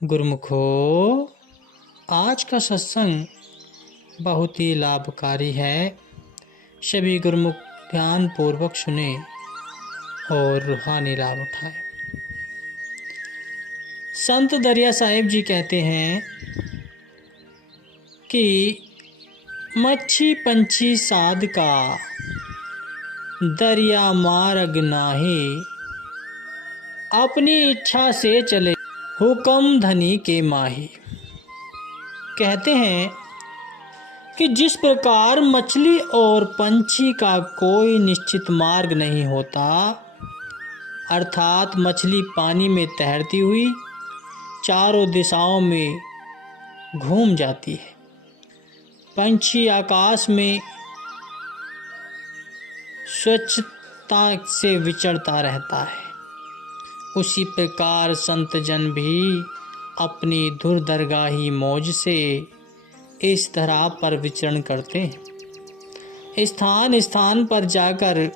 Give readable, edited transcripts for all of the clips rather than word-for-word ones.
गुरुमुखो, आज का सत्संग बहुत ही लाभकारी है। सभी गुरुमुख ध्यान पूर्वक सुने और रूहानी लाभ उठाए। संत दरिया साहिब जी कहते हैं कि मच्छी पंछी साध का दरिया मार्ग नाहे, अपनी इच्छा से चले हुक्म धनी के माही। कहते हैं कि जिस प्रकार मछली और पंछी का कोई निश्चित मार्ग नहीं होता, अर्थात मछली पानी में तैरती हुई चारों दिशाओं में घूम जाती है, पंछी आकाश में स्वच्छता से विचरता रहता है, उसी प्रकार संत जन भी अपनी दुर्दरगाही मौज से इस धरा पर विचरण करते हैं। स्थान स्थान पर जाकर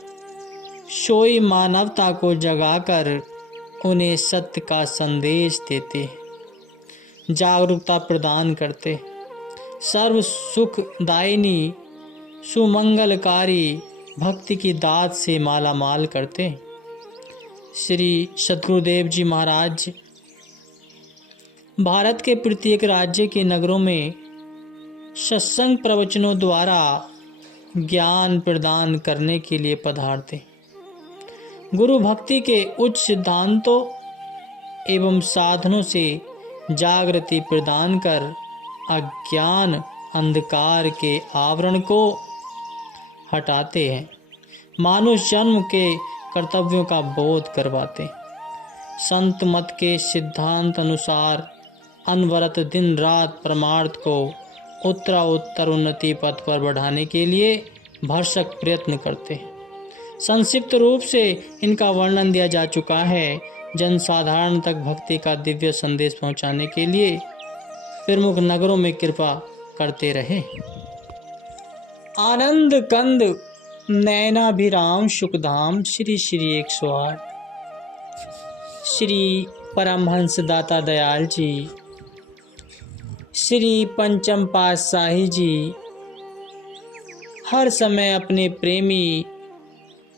सोई मानवता को जगाकर उन्हें सत्य का संदेश देते, जागरूकता प्रदान करते, सर्व सुखदायिनी सुमंगलकारी भक्ति की दात से माला माल करते। श्री सद्गुरुदेव जी महाराज भारत के प्रत्येक राज्य के नगरों में सत्संग प्रवचनों द्वारा ज्ञान प्रदान करने के लिए पधारते। गुरु भक्ति के उच्च सिद्धांतों एवं साधनों से जागृति प्रदान कर अज्ञान अंधकार के आवरण को हटाते हैं, मानुष जन्म के कर्तव्यों का बोध करवाते। संत मत के सिद्धांत अनुसार अनवरत दिन रात परमार्थ को उत्तरोत्तर उन्नति पथ पर बढ़ाने के लिए भरसक प्रयत्न करते। संक्षिप्त रूप से इनका वर्णन दिया जा चुका है। जनसाधारण तक भक्ति का दिव्य संदेश पहुंचाने के लिए प्रमुख नगरों में कृपा करते रहे। आनंद कंद नैनाभिराम सुखधाम श्री श्री 108 श्री परमहंस दाता दयाल जी, श्री पंचम पातशाही जी हर समय अपने प्रेमी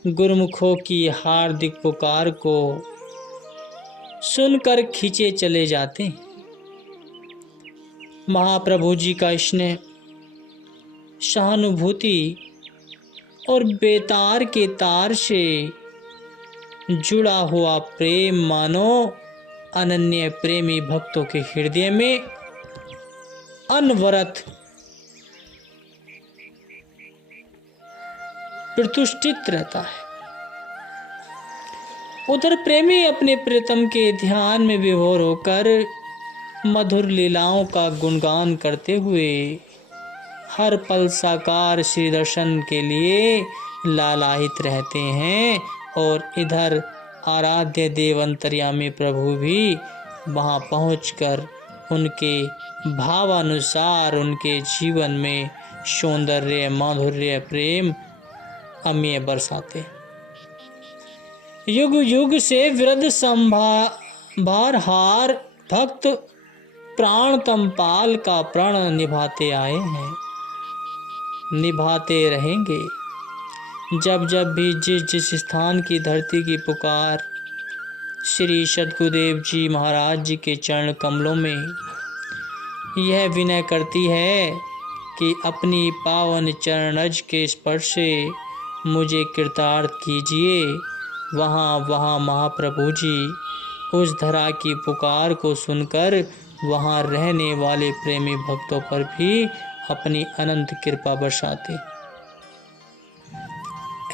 गुरुमुखों की हार्दिक पुकार को सुनकर खींचे चले जाते। महाप्रभु जी का स्नेह, सहानुभूति और बेतार के तार से जुड़ा हुआ प्रेम मानो अनन्य प्रेमी भक्तों के हृदय में अनवरत प्रतिष्ठित रहता है। उधर प्रेमी अपने प्रीतम के ध्यान में विभोर होकर मधुर लीलाओं का गुणगान करते हुए हर पल साकार श्री दर्शन के लिए लालायित रहते हैं। और इधर आराध्य देव अंतर्यामी प्रभु भी वहां पहुंचकर उनके भावानुसार उनके जीवन में सौंदर्य माधुर्य प्रेम अमीय बरसाते। युग युग से वृद्ध संभार हार भक्त प्राण तमपाल का प्रण निभाते आए हैं, निभाते रहेंगे। जब जब भी जिस जिस स्थान की धरती की पुकार श्री सद्गुरुदेव जी महाराज जी के चरण कमलों में यह विनय करती है कि अपनी पावन चरणज के स्पर्श से मुझे कृतार्थ कीजिए, वहाँ वहाँ महाप्रभु जी उस धरा की पुकार को सुनकर वहाँ रहने वाले प्रेमी भक्तों पर भी अपनी अनंत कृपा बरसाते।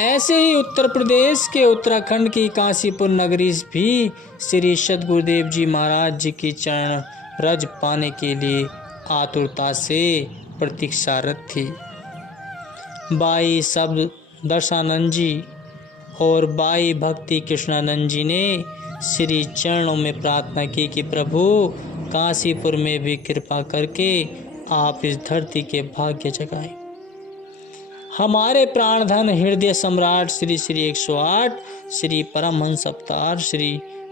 ऐसे ही उत्तर प्रदेश के उत्तराखंड की काशीपुर नगरी भी श्री सद्गुरुदेव जी महाराज जी की चरण रज पाने के लिए आतुरता से प्रतीक्षारत थी। बाई शब्द दर्शानंद जी और बाई भक्ति कृष्णानंद जी ने श्री चरणों में प्रार्थना की कि प्रभु काशीपुर में भी कृपा करके आप इस धरती के भाग्य जगाएं। हमारे प्राणधन हृदय सम्राट श्री श्री 108 श्री परमहंस अवतार श्री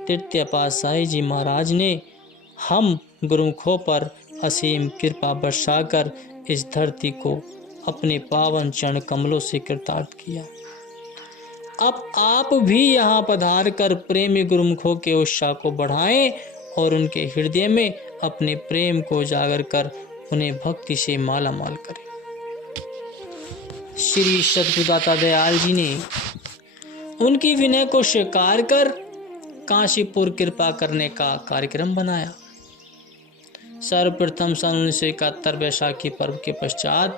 तृतीय पातशाही जी महाराज ने हम गुरुमुखों पर असीम कृपा बरसाकर इस धरती को अपने पावन चरण कमलों से कृतार्थ किया। अब आप भी यहाँ पधार कर प्रेमी गुरुमुखों के उत्साह को बढ़ाएं और उनके हृदय में अपने प्रेम को उजागर कर उन्हें भक्ति से माला माल करें। श्री सद्गुरुदाता दयाल जी ने उनकी विनय को स्वीकार कर काशीपुर कृपा करने का कार्यक्रम बनाया। सर्वप्रथम सन 1971 वैशाखी पर्व के पश्चात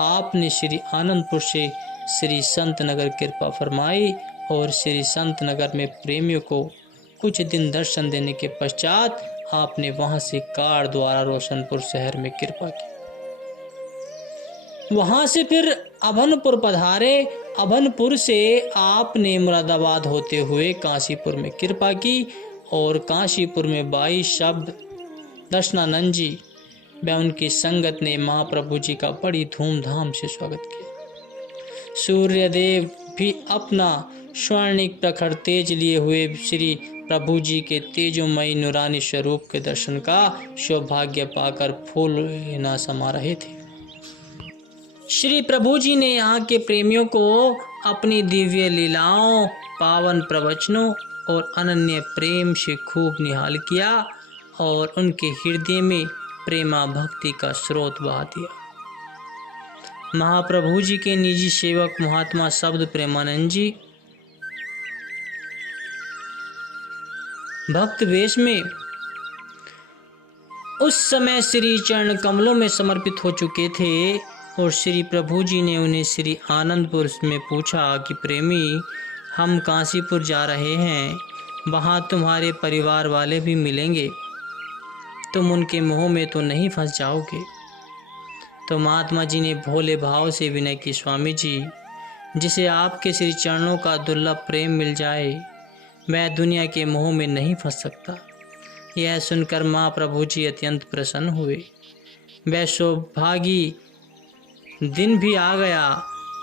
आपने श्री आनंदपुर से श्री संत नगर कृपा फरमाई और श्री संत नगर में प्रेमियों को कुछ दिन दर्शन देने के पश्चात आपने वहां से कार द्वारा रोशनपुर शहर में कृपा की। वहां से फिर अभनपुर पधारे। अभनपुर से आपने मुरादाबाद होते हुए काशीपुर में कृपा की और काशीपुर में 22 शब्द दर्शनानंद जी व उनकी संगत ने महाप्रभु जी का बड़ी धूमधाम से स्वागत किया। सूर्यदेव भी अपना स्वर्णिक प्रखर तेज लिए हुए श्री प्रभु जी के तेजोमयी नूरानी स्वरूप के दर्शन का सौभाग्य पाकर फूल न समा रहे थे। श्री प्रभु जी ने यहाँ के प्रेमियों को अपनी दिव्य लीलाओं, पावन प्रवचनों और अनन्य प्रेम से खूब निहाल किया और उनके हृदय में प्रेमा भक्ति का स्रोत बहा दिया। महाप्रभु जी के निजी सेवक महात्मा शब्द प्रेमानंद जी भक्त वेश में उस समय श्री चरण कमलों में समर्पित हो चुके थे और श्री प्रभु जी ने उन्हें श्री आनंदपुर में पूछा कि प्रेमी, हम काशीपुर जा रहे हैं, वहाँ तुम्हारे परिवार वाले भी मिलेंगे, तुम उनके मोह में तो नहीं फंस जाओगे। तो महात्मा जी ने भोले भाव से विनय की, स्वामी जी, जिसे आपके श्री चरणों का दुर्लभ प्रेम मिल जाए वह दुनिया के मोह में नहीं फंस सकता। यह सुनकर महाप्रभु जी अत्यंत प्रसन्न हुए। वह सौभागी दिन भी आ गया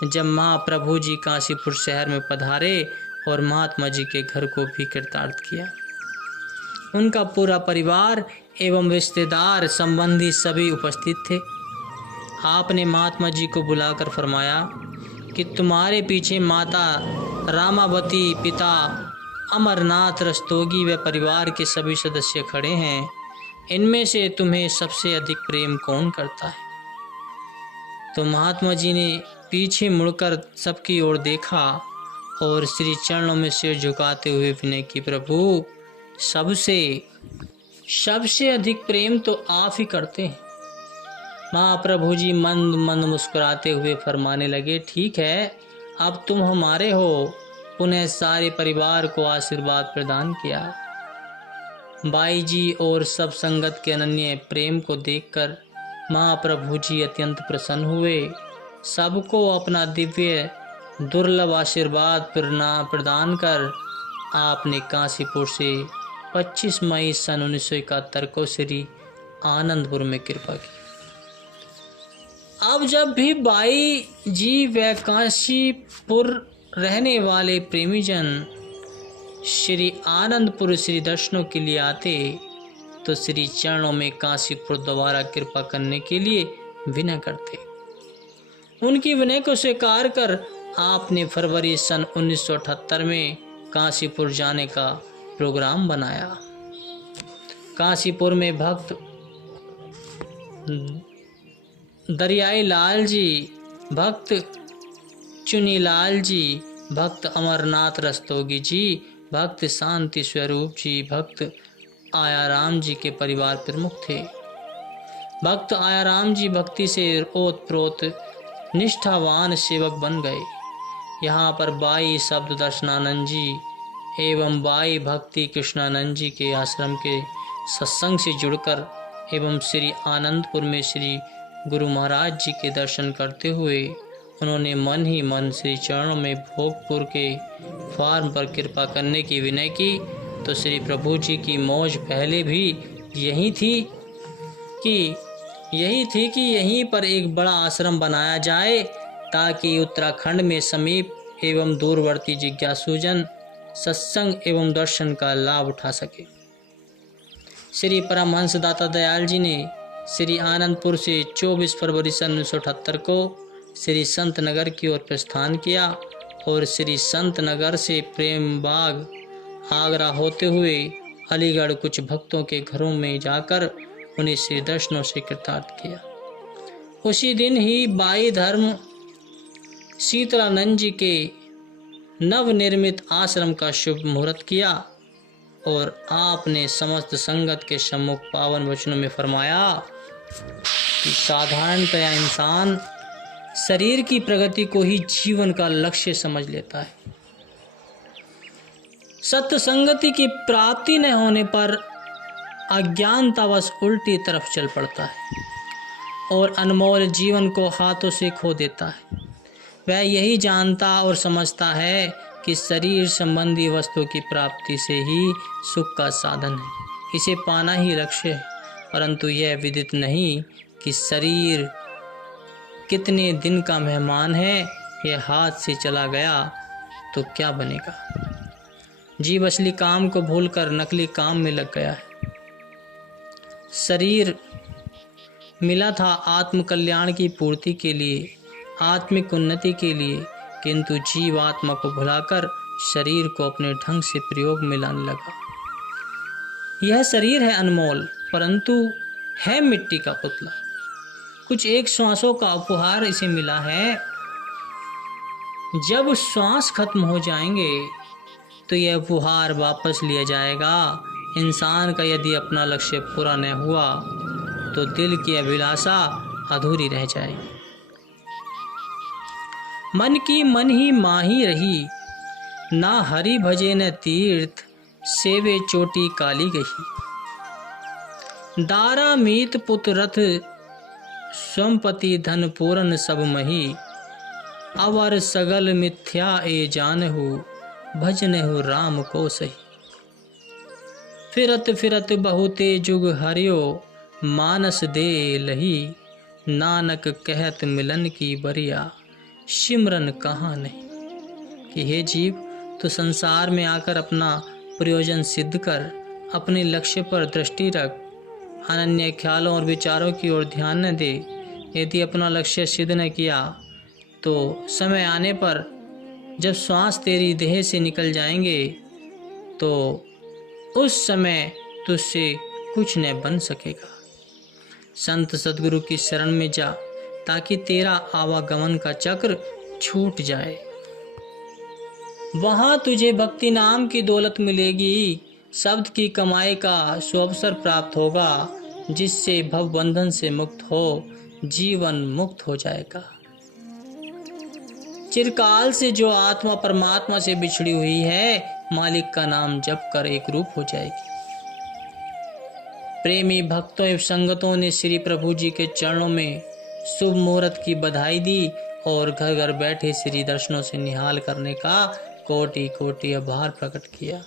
जब महाप्रभु जी काशीपुर शहर में पधारे और महात्मा जी के घर को भी कृतार्थ किया। उनका पूरा परिवार एवं रिश्तेदार संबंधी सभी उपस्थित थे। आपने महात्मा जी को बुलाकर फरमाया कि तुम्हारे पीछे माता रामावती, पिता अमरनाथ रस्तोगी व परिवार के सभी सदस्य खड़े हैं। इनमें से तुम्हें सबसे अधिक प्रेम कौन करता है? तो महात्मा जी ने पीछे मुड़कर सबकी ओर देखा और श्री चरणों में सिर झुकाते हुए विनय की, प्रभु, सबसे अधिक प्रेम तो आप ही करते हैं। महाप्रभु जी मंद मंद मुस्कुराते हुए फरमाने लगे, ठीक है, अब तुम हमारे हो। पुनः सारे परिवार को आशीर्वाद प्रदान किया। बाई जी और सब संगत के अनन्य प्रेम को देखकर महाप्रभु जी अत्यंत प्रसन्न हुए। सबको अपना दिव्य दुर्लभ आशीर्वाद प्रदान कर आपने काशीपुर से 25 मई सन 1971 को श्री आनंदपुर में कृपा की। अब जब भी बाई जी व काशीपुर रहने वाले प्रेमीजन श्री आनंदपुर श्री दर्शनों के लिए आते तो श्री चरणों में काशीपुर दोबारा कृपा करने के लिए विनय करते। उनकी विनय को स्वीकार कर आपने फरवरी सन 1978 में काशीपुर जाने का प्रोग्राम बनाया। काशीपुर में भक्त दरियाई लाल जी, भक्त चुनीलाल जी, भक्त अमरनाथ रस्तोगी जी, भक्त शांति स्वरूप जी, भक्त आयाराम जी के परिवार प्रमुख थे। भक्त आयाराम जी भक्ति से ओतप्रोत निष्ठावान सेवक बन गए। यहाँ पर बाई शब्द दर्शनानंद जी एवं बाई भक्ति कृष्णानंद जी के आश्रम के सत्संग से जुड़कर एवं श्री आनंदपुर में श्री गुरु महाराज जी के दर्शन करते हुए उन्होंने मन ही मन श्री चरणों में भोगपुर के फार्म पर कृपा करने की विनय की। तो श्री प्रभु जी की मौज पहले भी यही थी कि यहीं पर एक बड़ा आश्रम बनाया जाए ताकि उत्तराखंड में समीप एवं दूरवर्ती जिज्ञासुजन सत्संग एवं दर्शन का लाभ उठा सके। श्री परमहंस दाता दयाल जी ने श्री आनंदपुर से 24 फरवरी सन 1978 को श्री संत नगर की ओर प्रस्थान किया और श्री संत नगर से प्रेम बाग आगरा होते हुए अलीगढ़ कुछ भक्तों के घरों में जाकर उन्हें श्री दर्शनों से कृतार्थ किया। उसी दिन ही बाई धर्म शीतलानंद जी के नवनिर्मित आश्रम का शुभ मुहूर्त किया और आपने समस्त संगत के सम्मुख पावन वचनों में फरमाया कि साधारणतया इंसान शरीर की प्रगति को ही जीवन का लक्ष्य समझ लेता है। सत्य संगति की प्राप्ति न होने पर अज्ञानतावश उल्टी तरफ चल पड़ता है और अनमोल जीवन को हाथों से खो देता है। वह यही जानता और समझता है कि शरीर संबंधी वस्तु की प्राप्ति से ही सुख का साधन है, इसे पाना ही लक्ष्य है, परंतु यह विदित नहीं कि शरीर कितने दिन का मेहमान है। यह हाथ से चला गया तो क्या बनेगा। जीव असली काम को भूलकर नकली काम में लग गया है। शरीर मिला था आत्म कल्याण की पूर्ति के लिए, आत्मिक उन्नति के लिए, किंतु जीव आत्मा को भुलाकर शरीर को अपने ढंग से प्रयोग में लाने लगा। यह शरीर है अनमोल, परंतु है मिट्टी का पुतला। कुछ एक श्वासों का उपहार इसे मिला है। जब श्वास खत्म हो जाएंगे तो यह उपहार वापस लिया जाएगा। इंसान का यदि अपना लक्ष्य पूरा न हुआ तो दिल की अभिलाषा अधूरी रह जाएगी। मन की मन ही माही रही, ना हरि भजे न तीर्थ, सेवे चोटी काली गही। दारा मीत पुत रथ, स्वंपति धन पूरन सब मही। अवर सगल मिथ्या ए जानहु, भजनहु राम को सही। फिरत फिरत बहुते जुग हरियो, मानस दे लही। नानक कहत मिलन की बरिया, सिमरन कहाँ नहीं। कि हे जीव, तो संसार में आकर अपना प्रयोजन सिद्ध कर, अपने लक्ष्य पर दृष्टि रख, अनन्य ख्यालों और विचारों की ओर ध्यान न दे। यदि अपना लक्ष्य सिद्ध न किया तो समय आने पर जब श्वास तेरी देह से निकल जाएंगे तो उस समय तुझसे कुछ न बन सकेगा। संत सद्गुरु की शरण में जा ताकि तेरा आवागमन का चक्र छूट जाए। वहाँ तुझे भक्ति नाम की दौलत मिलेगी, शब्द की कमाई का सुअवसर प्राप्त होगा, जिससे भव बंधन से मुक्त हो जीवन मुक्त हो जाएगा। चिरकाल से जो आत्मा परमात्मा से बिछड़ी हुई है, मालिक का नाम जप कर एक रूप हो जाएगी। प्रेमी भक्तों एवं संगतों ने श्री प्रभु जी के चरणों में शुभ मुहूर्त की बधाई दी और घर घर बैठे श्री दर्शनों से निहाल करने का कोटि कोटि आभार प्रकट किया।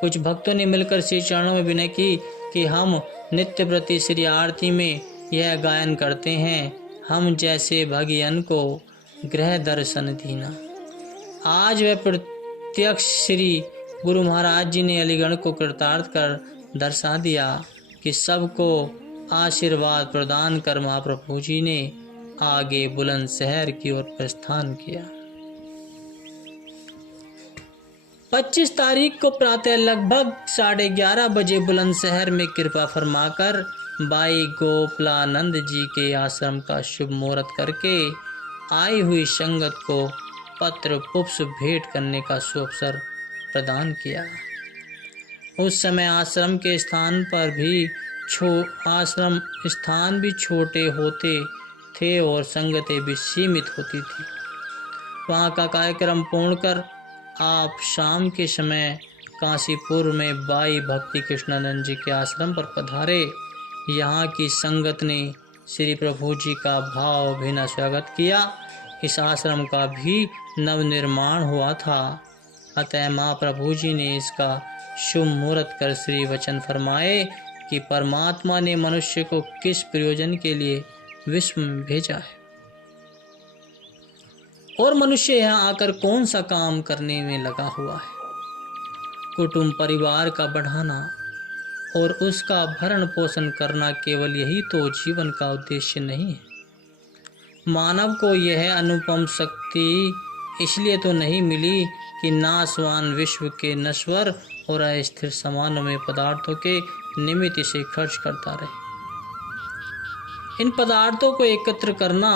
कुछ भक्तों ने मिलकर श्री चरणों में विनय की कि हम नित्य प्रति श्री आरती में यह गायन करते हैं, हम जैसे भगियन को गृह दर्शन दीना। आज वह प्रत्यक्ष श्री गुरु महाराज जी ने अलीगढ़ को कृतार्थ कर दर्शा दिया कि सबको आशीर्वाद प्रदान कर महाप्रभु जी ने आगे बुलंदशहर की ओर प्रस्थान किया। 25 तारीख को प्रातः लगभग 11:30 बजे बुलंदशहर में कृपा फरमाकर बाई गोपलानंद जी के आश्रम का शुभ मुहूर्त करके आई हुई संगत को पत्र पुष्प भेंट करने का सुअवसर प्रदान किया। उस समय आश्रम के स्थान पर भी आश्रम स्थान भी छोटे होते थे और संगतें भी सीमित होती थी। वहाँ का कार्यक्रम पूर्ण कर आप शाम के समय काशीपुर में बाई भक्ति कृष्णानंद जी के आश्रम पर पधारे। यहाँ की संगत ने श्री प्रभु जी का भाव भीना स्वागत किया। इस आश्रम का भी नवनिर्माण हुआ था, अतः महाप्रभु जी ने इसका शुभ मुहूर्त कर श्री वचन फरमाए कि परमात्मा ने मनुष्य को किस प्रयोजन के लिए विश्व में भेजा है और मनुष्य यहाँ आकर कौन सा काम करने में लगा हुआ है। कुटुंब परिवार का बढ़ाना और उसका भरण पोषण करना केवल यही तो जीवन का उद्देश्य नहीं है। मानव को यह अनुपम शक्ति इसलिए तो नहीं मिली कि नाशवान विश्व के नश्वर और अस्थिर सामानों में पदार्थों के निमित्त इसे खर्च करता रहे। इन पदार्थों को एकत्र करना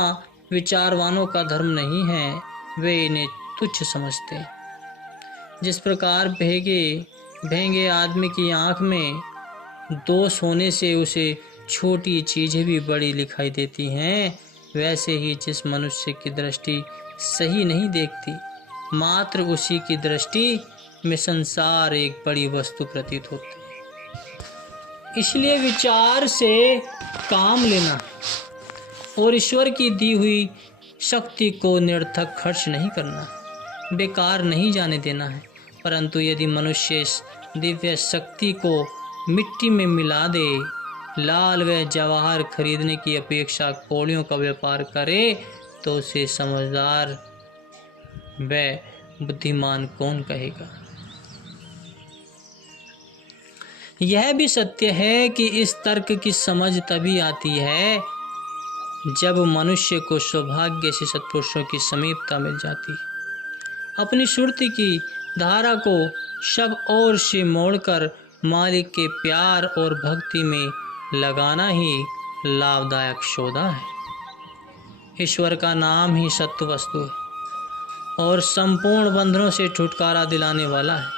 विचारवानों का धर्म नहीं है, वे इन्हें तुच्छ समझते हैं। जिस प्रकार भेंगे आदमी की आंख में दोष होने से उसे छोटी चीजें भी बड़ी दिखाई देती हैं, वैसे ही जिस मनुष्य की दृष्टि सही नहीं देखती, मात्र उसी की दृष्टि में संसार एक बड़ी वस्तु प्रतीत होती है। इसलिए विचार से काम लेना और ईश्वर की दी हुई शक्ति को निरर्थक खर्च नहीं करना, बेकार नहीं जाने देना है। परंतु यदि मनुष्य इस दिव्य शक्ति को मिट्टी में मिला दे, लाल व जवाहर खरीदने की अपेक्षा कौड़ियों का व्यापार करे, तो उसे समझदार व बुद्धिमान कौन कहेगा। यह भी सत्य है कि इस तर्क की समझ तभी आती है जब मनुष्य को सौभाग्य से सत्पुरुषों की समीपता मिल जाती है। अपनी सुरति की धारा को सब ओर से मोड़कर मालिक के प्यार और भक्ति में लगाना ही लाभदायक सौदा है। ईश्वर का नाम ही सत्य वस्तु है और संपूर्ण बंधनों से छुटकारा दिलाने वाला है।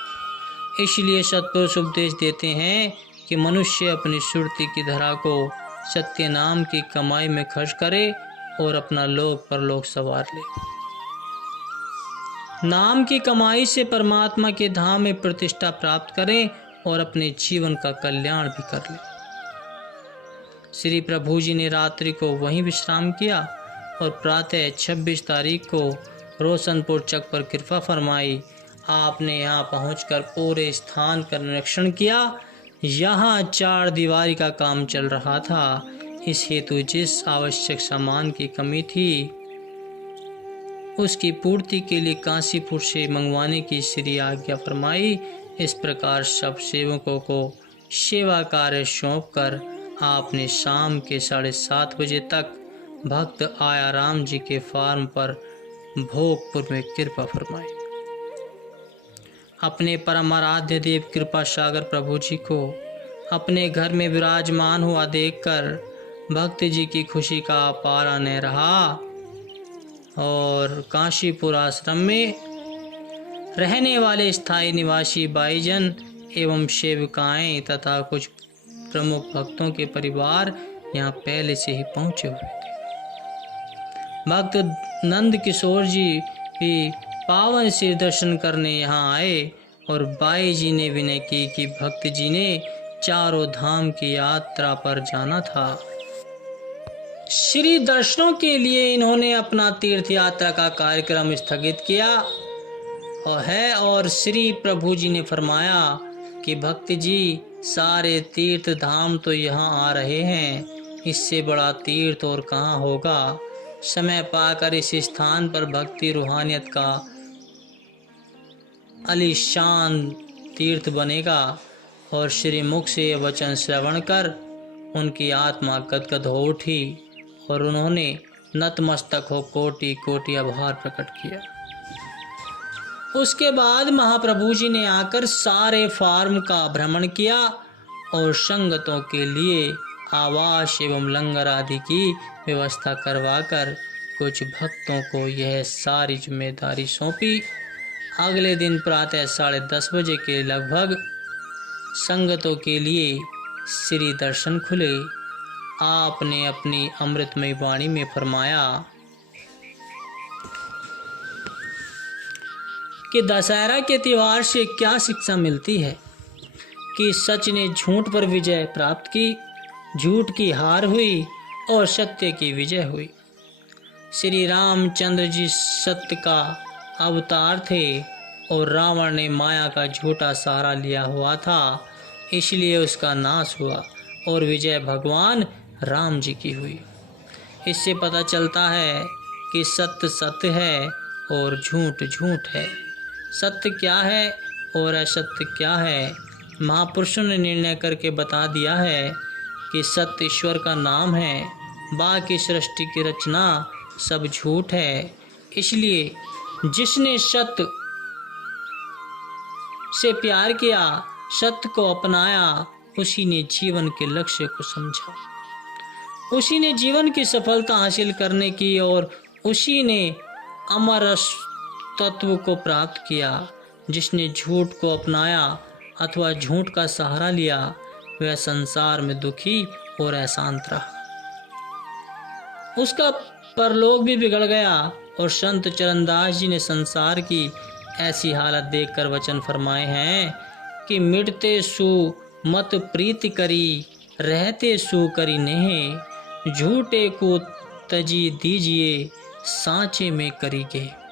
इसलिए सत्पुरुष उपदेश देते हैं कि मनुष्य अपनी सुरति की धरा को सत्य नाम की कमाई में खर्च करे और अपना लोक परलोक संवार ले। नाम की कमाई से परमात्मा के धाम में प्रतिष्ठा प्राप्त करें और अपने जीवन का कल्याण भी कर ले। श्री प्रभु जी ने रात्रि को वहीं विश्राम किया और प्रातः 26 तारीख को रोशनपुर चक पर कृपा फरमाई। आपने यहाँ पहुंचकर पूरे स्थान का निरीक्षण किया। यहाँ 4 दीवारी का काम चल रहा था। इस हेतु जिस आवश्यक सामान की कमी थी उसकी पूर्ति के लिए काशीपुर से मंगवाने की श्री आज्ञा फरमाई। इस प्रकार सब सेवकों को सेवा कार्य सौंपकर आपने शाम के 7:30 बजे तक भक्त आया राम जी के फार्म पर भोगपुर में कृपा फरमाई। अपने परम आराध्य देव कृपा सागर प्रभु जी को अपने घर में विराजमान हुआ देखकर भक्त जी की खुशी का पारा न रहा और काशीपुर आश्रम में रहने वाले स्थायी निवासी भाईजन एवं सेविकाएं तथा कुछ प्रमुख भक्तों के परिवार यहाँ पहले से ही पहुंचे हुए थे। भक्त नंद किशोर जी भी पावन सिर दर्शन करने यहाँ आए और बाई जी ने विनय की कि भक्त जी ने चारों धाम की यात्रा पर जाना था। श्री दर्शनों के लिए इन्होंने अपना तीर्थ यात्रा का कार्यक्रम स्थगित किया और श्री प्रभु जी ने फरमाया कि भक्त जी सारे तीर्थ धाम तो यहाँ आ रहे हैं, इससे बड़ा तीर्थ और कहाँ होगा। समय पाकर इस स्थान पर भक्ति रूहानियत का आलीशान तीर्थ बनेगा। और श्री मुख से यह वचन श्रवण कर उनकी आत्मा गदगद हो उठी और उन्होंने नतमस्तक हो कोटि कोटि आभार प्रकट किया। उसके बाद महाप्रभु जी ने आकर सारे फार्म का भ्रमण किया और संगतों के लिए आवास एवं लंगर आदि की व्यवस्था करवाकर कुछ भक्तों को यह सारी जिम्मेदारी सौंपी। अगले दिन प्रातः 10:30 बजे के लगभग संगतों के लिए श्री दर्शन खुले। आपने अपनी अमृतमयी वाणी में फरमाया कि दशहरा के त्योहार से क्या शिक्षा मिलती है कि सच ने झूठ पर विजय प्राप्त की, झूठ की हार हुई और सत्य की विजय हुई। श्री रामचंद्र जी सत्य का अवतार थे और रावण ने माया का झूठा सहारा लिया हुआ था, इसलिए उसका नाश हुआ और विजय भगवान राम जी की हुई। इससे पता चलता है कि सत्य सत्य है और झूठ झूठ है। सत्य क्या है और असत्य क्या है, महापुरुषों ने निर्णय करके बता दिया है कि सत्य ईश्वर का नाम है, बाकी सृष्टि की रचना सब झूठ है। इसलिए जिसने सत्य से प्यार किया, सत्य को अपनाया, उसी ने जीवन के लक्ष्य को समझा, उसी ने जीवन की सफलता हासिल करने की और उसी ने अमर तत्व को प्राप्त किया। जिसने झूठ को अपनाया अथवा झूठ का सहारा लिया, वह संसार में दुखी और अशांत रहा, उसका परलोक भी बिगड़ गया। और संत चरणदास जी ने संसार की ऐसी हालत देखकर वचन फरमाए हैं कि मिटते सु मत प्रीति करी, रहते सु करी नेह, झूठे को तजी दीजिए, सांचे में करीगे।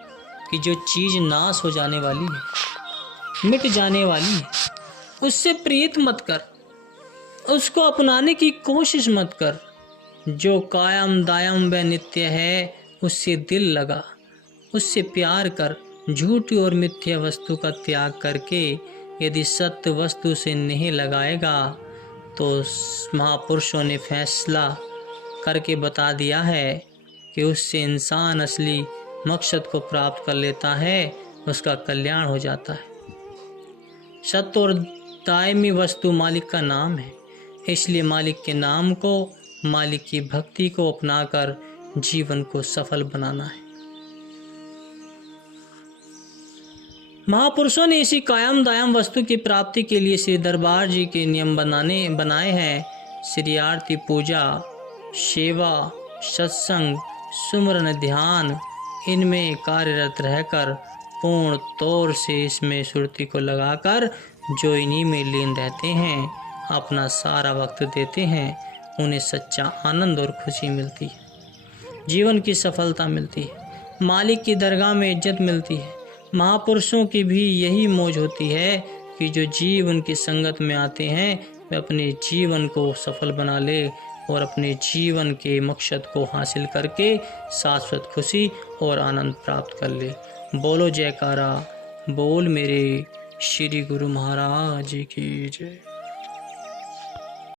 कि जो चीज नाश हो जाने वाली है, मिट जाने वाली है, उससे प्रीत मत कर, उसको अपनाने की कोशिश मत कर। जो कायम दायम व नित्य है, उससे दिल लगा, उससे प्यार कर। झूठी और मिथ्या वस्तु का त्याग करके यदि सत्य वस्तु से नहीं लगाएगा, तो महापुरुषों ने फैसला करके बता दिया है कि उससे इंसान असली मकसद को प्राप्त कर लेता है, उसका कल्याण हो जाता है। सत्य और दायमी वस्तु मालिक का नाम है, इसलिए मालिक के नाम को, मालिक की भक्ति को अपनाकर जीवन को सफल बनाना है। महापुरुषों ने इसी कायम दायम वस्तु की प्राप्ति के लिए श्री दरबार जी के नियम बनाए हैं। श्री आरती, पूजा, सेवा, सत्संग, सुमरन, ध्यान, इनमें कार्यरत रहकर पूर्ण तौर से इसमें सुरती को लगाकर जो इन्हीं में लीन रहते हैं, अपना सारा वक्त देते हैं, उन्हें सच्चा आनंद और खुशी मिलती है, जीवन की सफलता मिलती है, मालिक की दरगाह में इज्जत मिलती है। महापुरुषों की भी यही मौज होती है कि जो जीवन की संगत में आते हैं, वे अपने जीवन को सफल बना ले और अपने जीवन के मकसद को हासिल करके शाश्वत खुशी और आनंद प्राप्त कर ले। बोलो जयकारा, बोल मेरे श्री गुरु महाराज की जय।